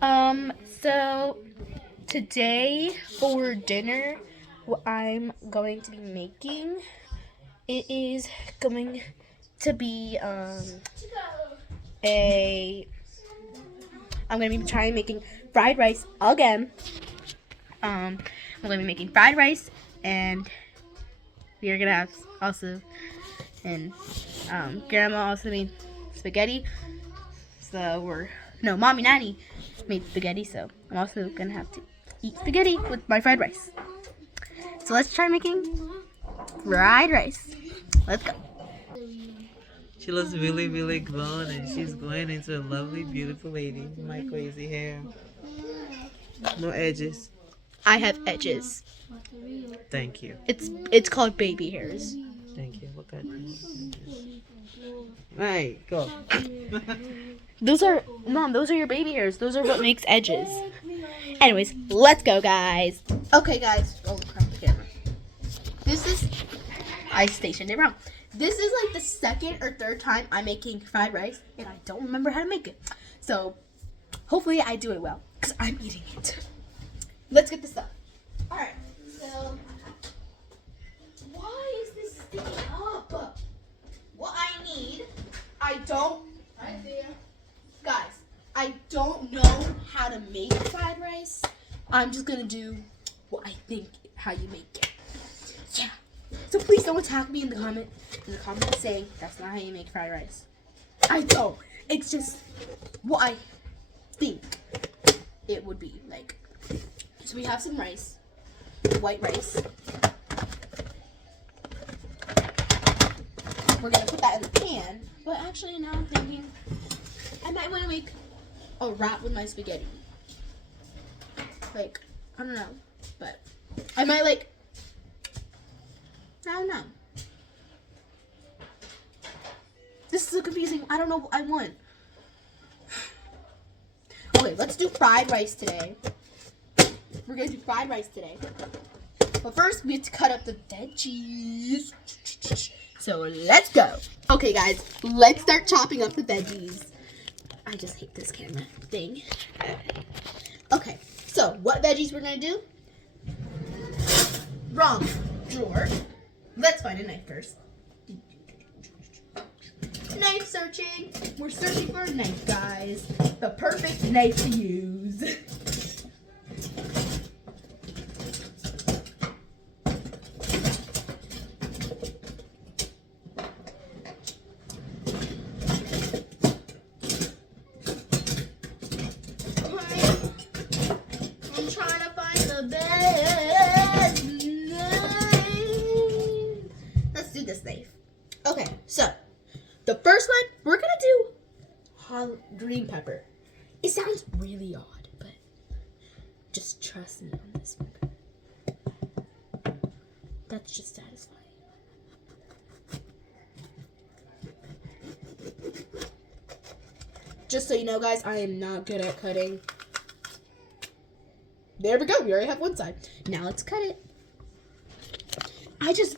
So today for dinner, what I'm going to be making, it is going to be a I'm going to be trying making fried rice again. I'm going to be making fried rice, and we are going to have also, and grandma also made spaghetti. So mommy nanny made spaghetti, so I'm also going to have to eat spaghetti with my fried rice. So let's try making fried rice. Let's go. She looks really, really grown, and she's going into a lovely, beautiful lady. My crazy hair. No edges. I have edges. Thank you. It's called baby hairs. Thank you. Look at you. Right, go. Those are your baby hairs. Those are what makes edges. Anyways, let's go, guys. Okay, guys. Oh crap, the camera. I stationed it wrong. This is like the second or third time I'm making fried rice, and I don't remember how to make it. So hopefully I do it well, because I'm eating it. Let's get this up. Alright, so why is this sticking up? What I need, guys, I don't know how to make fried rice. I'm just gonna do what I think how you make it. Yeah. So please don't attack me in the comments saying that's not how you make fried rice. I don't. It's just what I think it would be like. So we have some rice, white rice. We're gonna put that in the pan. But actually now I'm thinking I might want to make a wrap with my spaghetti. Like, I don't know. But I might I don't know. This is so confusing. I don't know what I want. Okay, let's do fried rice today. We're gonna do fried rice today. But first, we have to cut up the veggies. So let's go. Okay, guys, let's start chopping up the veggies. I just hate this camera thing. Okay, so what veggies we're gonna do? Wrong drawer. Let's find a knife first. Knife searching. We're searching for a knife, guys. The perfect knife to use. I'm trying to find the best knife. Let's do this knife. Okay, so the first one, we're gonna do green pepper. It sounds really odd, but just trust me on this one. That's just satisfying. Just so you know, guys, I am not good at cutting. There we go. We already have one side. Now let's cut it.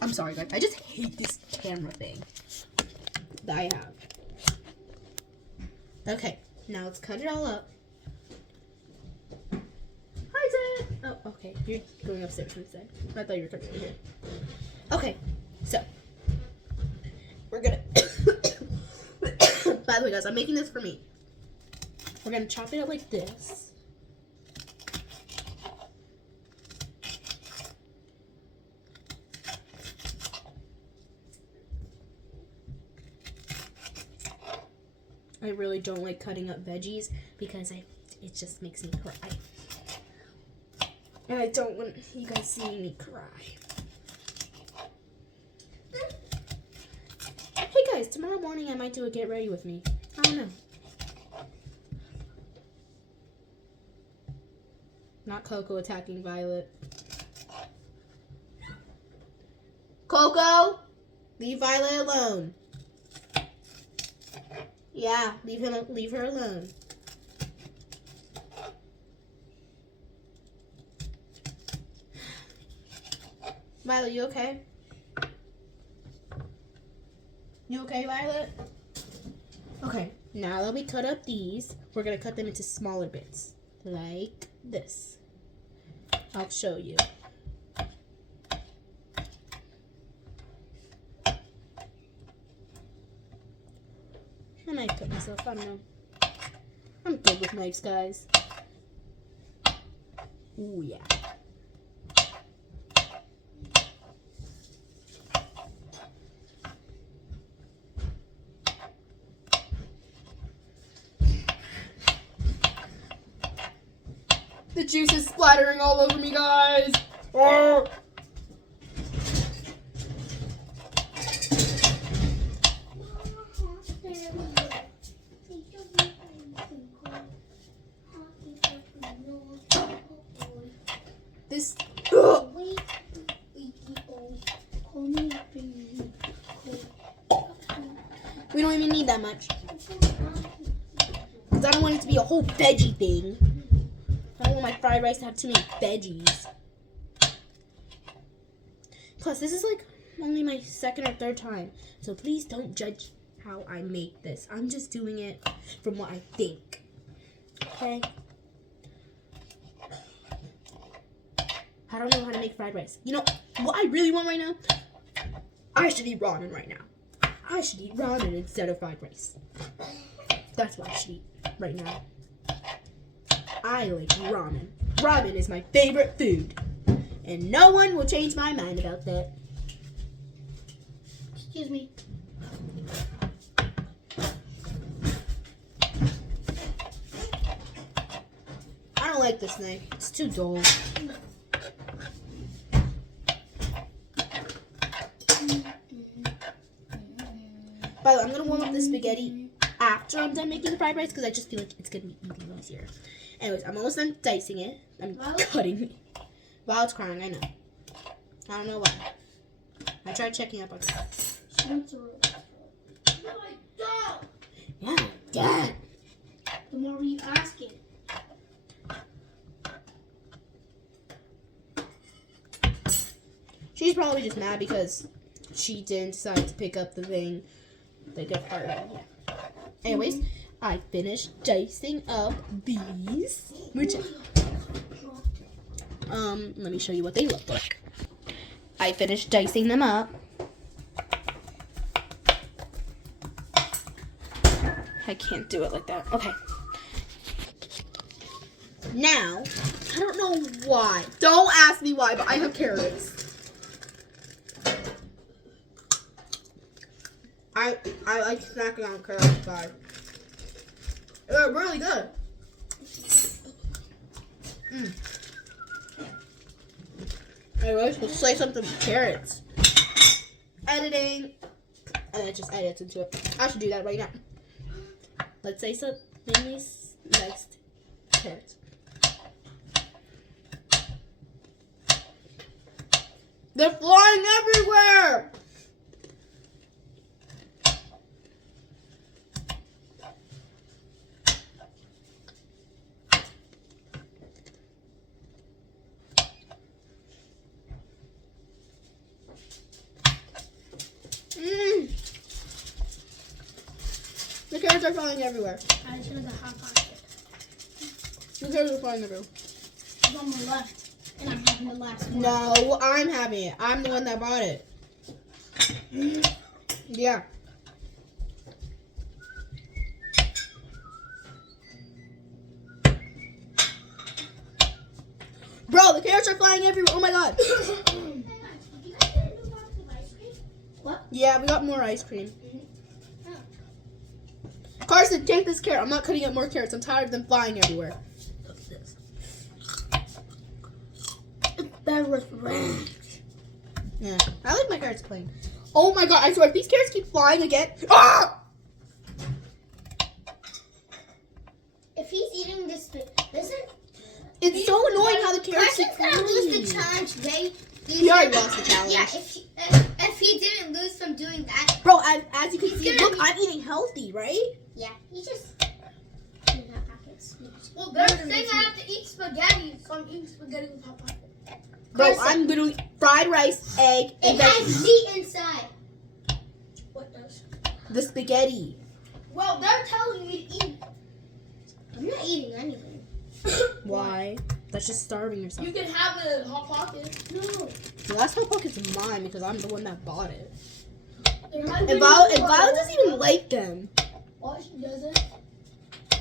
I'm sorry, guys. I just hate this camera thing that I have. Okay, now let's cut it all up. Hi, Zed. Oh, okay. You're going upstairs instead. I thought you were coming in here. Okay, so we're gonna. By the way, guys, I'm making this for me. We're gonna chop it up like this. I really don't like cutting up veggies because it just makes me cry. And I don't want you guys seeing me cry. Hey guys, tomorrow morning I might do a get ready with me. I don't know. Not Coco attacking Violet. Coco, leave Violet alone. Yeah, leave her alone. Violet, you okay? You okay, Violet? Okay, now that we cut up these, we're gonna cut them into smaller bits. like this. I'll show you. I might cut myself, I don't know. I'm good with knives, guys. Ooh, yeah. The juice is splattering all over me, guys. Oh. This. Ugh. We don't even need that much. Because I don't want it to be a whole veggie thing. I don't want my fried rice to have too many veggies. Plus, this is like only my second or third time. So please don't judge how I make this. I'm just doing it from what I think. Okay? I don't know how to make fried rice. You know what I really want right now? I should eat ramen right now. I should eat ramen instead of fried rice. That's what I should eat right now. I like ramen. Ramen is my favorite food. And no one will change my mind about that. Excuse me. I don't like this knife. It's too dull. By the way, I'm going to warm up the spaghetti after I'm done making the fried rice because I just feel like it's going to be even easier. Anyways, I'm almost done dicing it. I'm cutting it. While it's crying, I know. I don't know why. I tried checking up on her. No, I don't. Yeah, Dad. The more you ask it. She's probably just mad because she didn't decide to pick up the thing. The gift card. Yeah. Anyways, I finished dicing up these. Which, let me show you what they look like. I finished dicing them up. I can't do it like that. Okay. Now, I don't know why. Don't ask me why, but I have carrots. I like snacking on carrots, guys. They're really good. Anyways, let's say something with carrots. Editing. And it just edits into it. I should do that right now. Let's say something next. Carrots. They're flying everywhere! The carrots are flying everywhere. I just want a hot pocket. The carrots are flying everywhere. There's one more left. And I'm having the last one. No, I'm having it. I'm the one that bought it. Yeah. Bro, the carrots are flying everywhere. Oh my god. What? Yeah, we got more ice cream. Carson, take this carrot. I'm not cutting up more carrots. I'm tired of them flying everywhere. That was red. Yeah, I like my carrots plain. Oh my god, I swear, if these carrots keep flying again. Ah! If he's eating this, listen. It's so annoying how the carrots keep Carson's gonna lose the flying. challenge today. He already lost the challenge. Yeah, if he didn't lose from doing that. Bro, as you can He's see, gonna look, be- I'm eating healthy, right? Yeah, he just. Well, they're saying I have to eat spaghetti, so I'm eating spaghetti with hot pocket. Bro, Carson. I'm literally fried rice, egg, and It has veggies. meat inside. What does? The spaghetti. Well, they're telling me to eat. I'm not eating anything. Why? That's just starving yourself. You can have it in Hot Pocket. No. The last Hot Pocket's mine because I'm the one that bought it. And Violet doesn't even like them. What? She doesn't?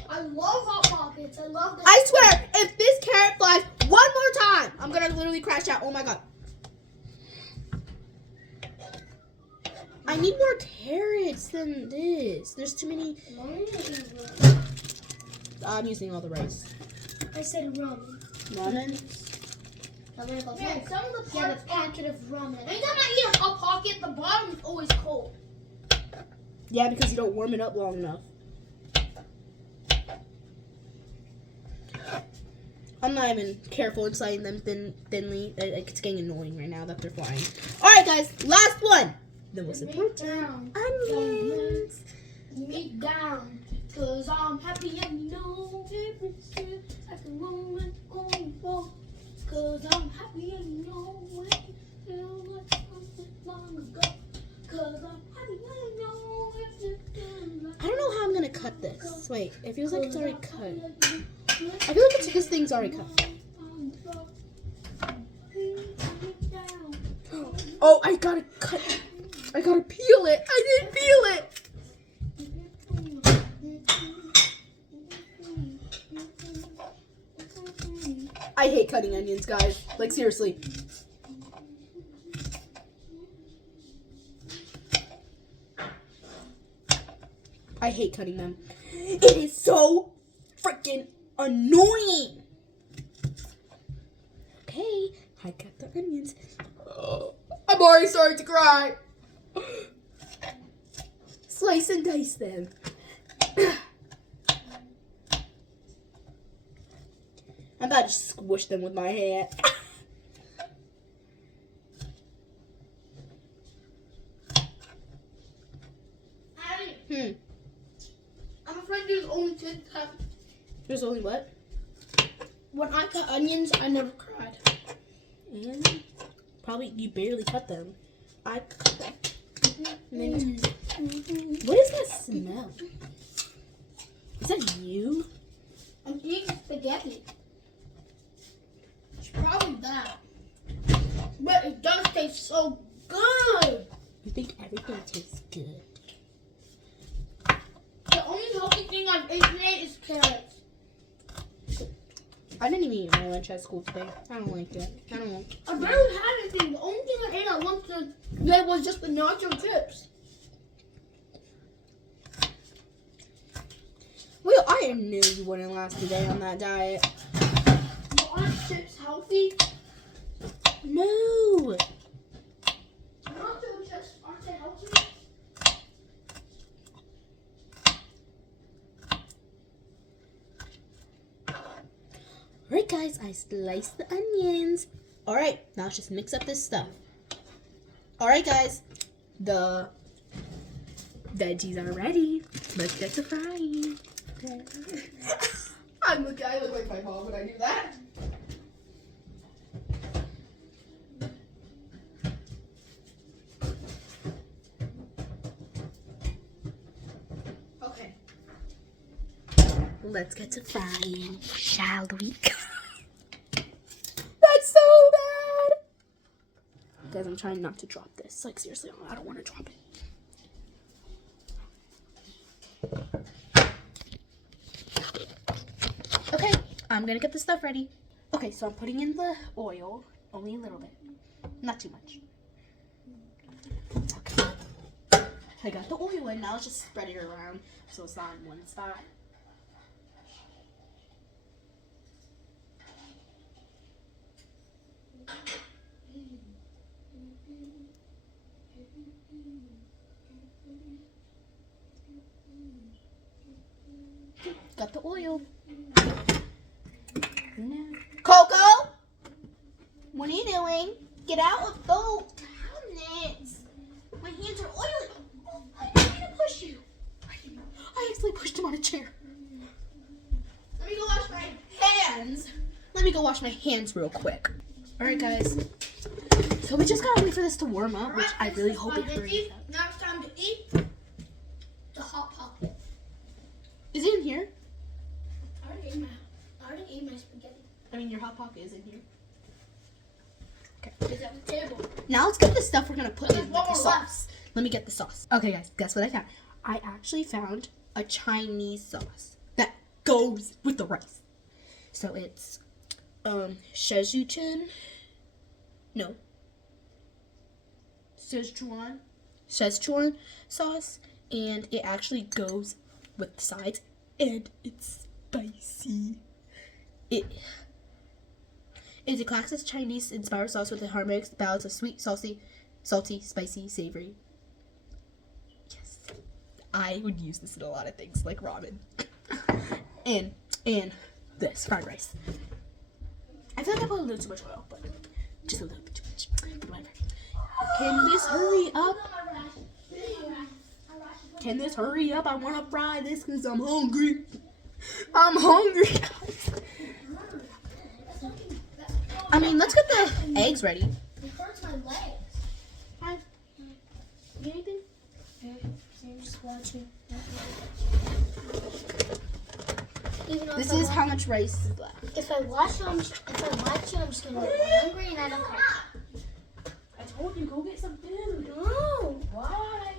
I love Hot Pockets. I love them. I swear, if this carrot flies one more time, I'm gonna literally crash out. Oh my god. I need more carrots than this. There's too many. I'm using all the rice. I said ramen. Ramen? I'm gonna go Man, first. some of the Get a parts packet of ramen. anytime I eat a Hot Pocket, the bottom is always cold. Yeah, because you don't warm it up long enough. I'm not even careful in sliding them thinly. It's getting annoying right now that they're flying. Alright guys, last one. The most important. Onions. Me down, cause I'm happy and you know every step like a woman on board. Cause I'm happy and you know it feel like something long ago. Cause I'm happy and you know it. I don't know how I'm gonna cut this. Wait, it feels like it's already cut. I feel like this thing's already cut. Oh, I gotta cut. I gotta peel it. I didn't peel it. I hate cutting onions, guys. Like, seriously. I hate cutting them. It is so freaking annoying. Okay, I cut the onions. I'm already starting to cry. Slice and dice them. I'm about to squish them with my hand. Addie, I'm afraid there's only 10 times. There's only what? When I cut onions, I never cried. And probably you barely cut them. I cut them. What is that smell? Is that you? I'm eating spaghetti. It's probably that. But it does taste so good. You think everything tastes good? The only healthy thing I've eaten today is carrots. I didn't even eat my lunch at school today. I don't like it. I don't like it. I barely had anything. The only thing I ate at lunch today was just the nacho chips. Well, I knew you wouldn't last a day on that diet. But aren't chips healthy? No. Nacho chips, aren't they healthy? Alright guys, I sliced the onions. Alright, now let's just mix up this stuff. Alright guys, the veggies are ready. Let's get to frying. I look like my mom when I do that. Okay. Let's get to frying, shall we? That's so bad! Guys, I'm trying not to drop this. Like, seriously, I don't want to drop it. Okay, I'm gonna get the stuff ready. Okay, so I'm putting in the oil, only a little bit, not too much. Okay, I got the oil in, now let's just spread it around so it's not in one spot. Got the oil. Coco? What are you doing? Get out of the cabinets. My hands are oily. Oh, I didn't mean to push you. I actually pushed him on a chair. Let me go wash my hands. Let me go wash my hands real quick. Alright guys. So we just gotta wait for this to warm up, which I really hope it hurries up. Now it's time to eat the Hot Pocket. Is it in here? I already ate my Your hot pocket is in here. It's at the table. Now let's get the stuff we're gonna put in There's the one more sauce. Let me get the sauce. Okay, guys, guess what I found? I actually found a Chinese sauce that goes with the rice. So it's Szechuan sauce, and it actually goes with the sides, and it's spicy. It is a classic Chinese inspired sauce with a harmonious balance of sweet, salty, spicy, savory. Yes, I would use this in a lot of things like ramen, and this fried rice. I feel like I put a little too much oil, but just a little bit too much. But whatever. Can this hurry up? Can this hurry up? I want to fry this because I'm hungry. I'm hungry. I mean, let's get the eggs ready. It hurts my legs. Hi. You need anything? I'm just watching. Even though This is how much rice is left. if I watch you, I'm just gonna get hungry and I don't care. I told you, go get some food. No, Why?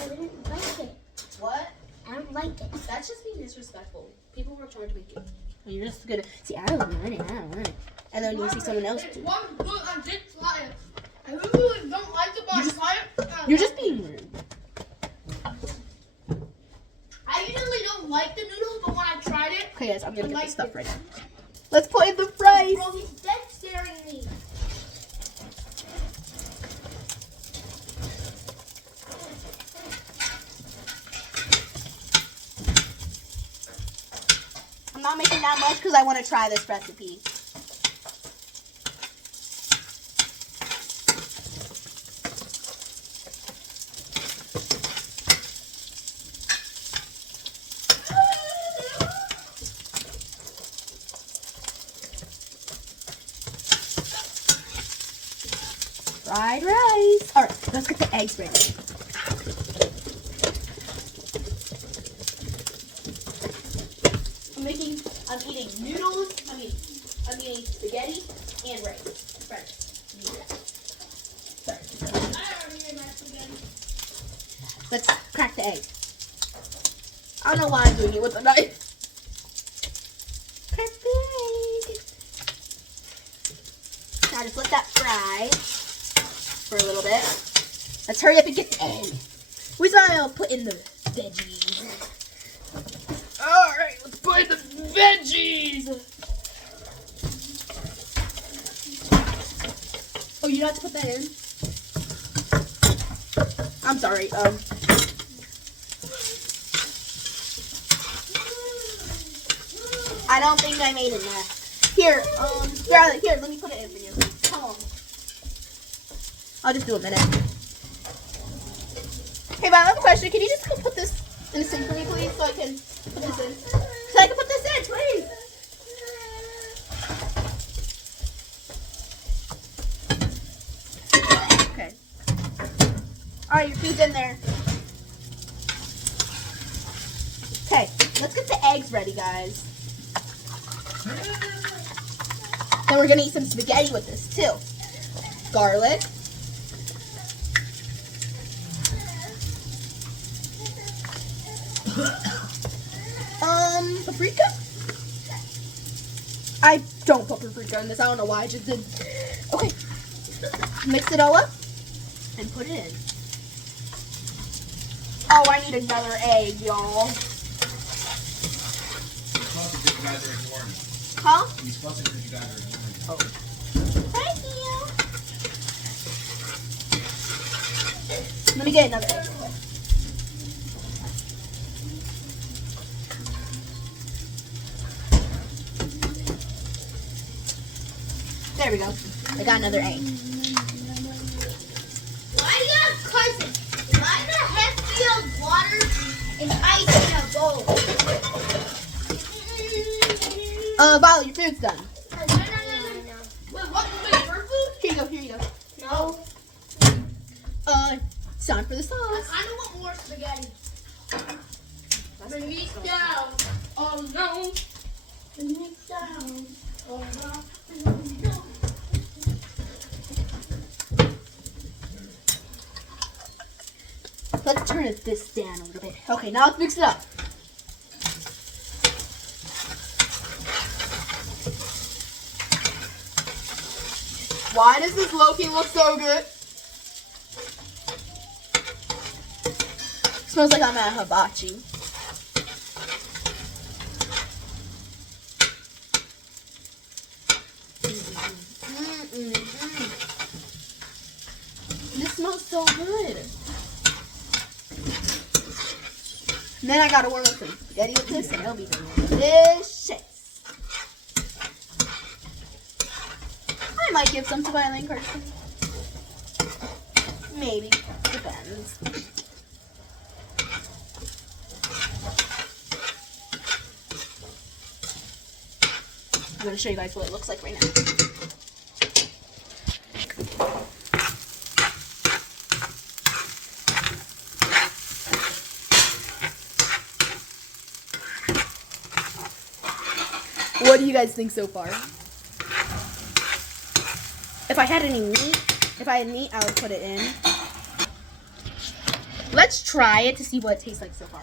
I didn't like it. What? I don't like it. That's just being disrespectful. People were trying to make it. You're just gonna see. I don't want it. And then you see someone else It's do. one good. I did try it. I really don't like it, but I tried it. You're just being rude. I usually don't like the noodles, but when I tried it, Okay, guys, I'm gonna get like this stuff it. ready. Let's put in the rice. Bro, he's dead staring at me. I'm not making that much because I want to try this recipe. Fried rice. All right, let's get the eggs ready. I'm eating noodles. I'm eating spaghetti and rice. Right. Sorry. I already ate my spaghetti. Let's crack the egg. I don't know why I'm doing it with a knife. Crack the egg. Now just let that fry for a little bit. Let's hurry up and get the egg. We're gonna put in the veggies. Alright, let's put in the veggies. Oh, you don't have to put that in? I'm sorry, I don't think I made enough. Here, here, let me put it in for you. Come on. I'll just do a minute. Hey, Bob, I have a question. Can you just go put this in the sink for me, please, so I can put this in? So I can put this in, please. Okay. All right, your food's in there. Okay, let's get the eggs ready, guys. Then we're gonna eat some spaghetti with this too. Garlic. Paprika? I don't put paprika in this. I don't know why I just did. Okay. Mix it all up and put it in. Oh, I need another egg, y'all. Huh? He's fussing because you guys are ignoring him. Oh. Thank you. Let me get another egg. There we go. I got another egg. Why do you have cousin? Why the heck do you have water and ice in a bowl? Violet, your food's done. No. Wait, what? Wait, for food? Here you go, here you go. No. It's time for the sauce. I kind of want more spaghetti. Bring me down. Oh no. Bring me down. Oh no. little bit. Okay, now let's mix it up. Why does this Loki look so good? Smells like I'm at hibachi. This smells so good. And then I gotta warm up some spaghetti with this, and it'll be delicious. I might give some to Violin Carson. Maybe. Depends. I'm gonna show you guys what it looks like right now. What do you guys think so far? If I had any meat, I would put it in. Let's try it to see what it tastes like so far.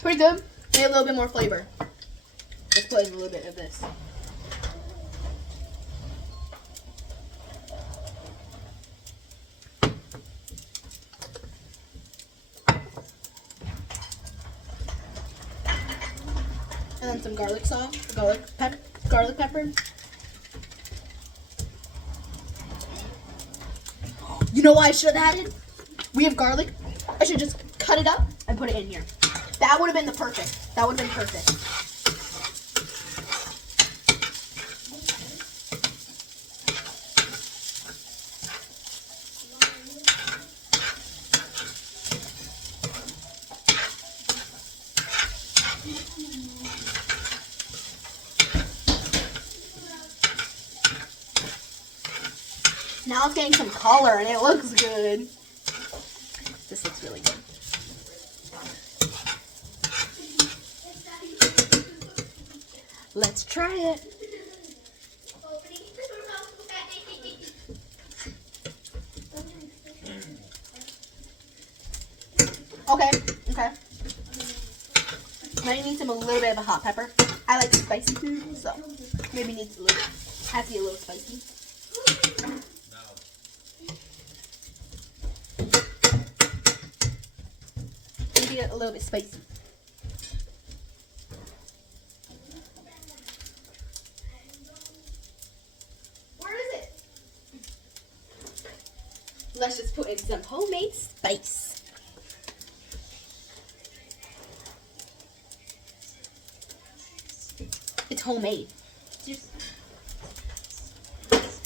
Pretty good. Maybe a little bit more flavor. Let's put in a little bit of this. And then some garlic sauce, garlic pepper. You know what I should have added? We have garlic. I should just cut it up and put it in here. That would have been perfect. That would have been perfect. Now it's getting some color and it looks good. This looks really good. Let's try it. Okay. Maybe need a little bit of a hot pepper. I like spicy food, so maybe needs a little. Has to be a little spicy. Maybe a little bit spicy. Where is it? Let's just put in some homemade spice. It's homemade.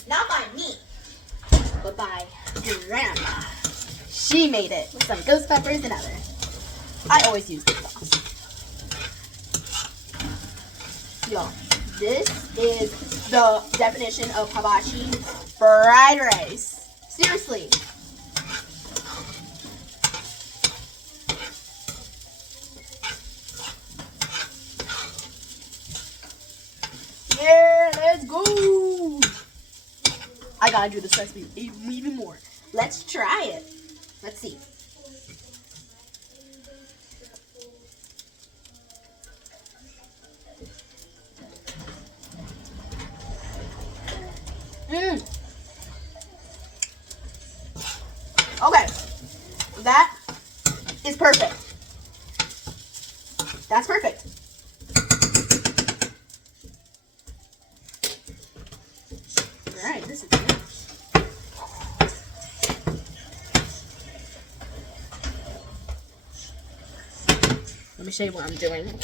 Not by me, but by Grandma. She made it with some ghost peppers and other. I always use this sauce. Y'all, this is the definition of hibachi fried rice. Seriously. Yeah, let's go. I gotta do this recipe even more. Let's try it. Let's see. Okay, that is perfect. That's perfect. All right, this is good. Let me show you what I'm doing.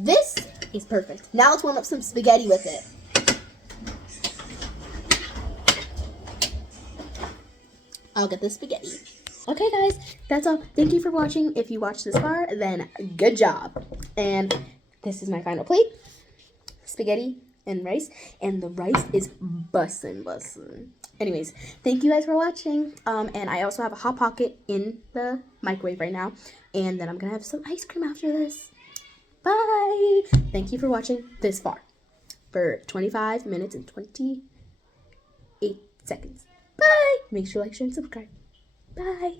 This is perfect. Now let's warm up some spaghetti with it. I'll get the spaghetti. Okay guys, that's all. Thank you for watching. If you watched this far, then good job. And this is my final plate. Spaghetti and rice, and the rice is bussin'. Anyways, thank you guys for watching. And I also have a hot pocket in the microwave right now, and then I'm gonna have some ice cream after this. Bye. Thank you for watching this far for 25 minutes and 28 seconds. Bye. Make sure to like, share, and subscribe. Bye.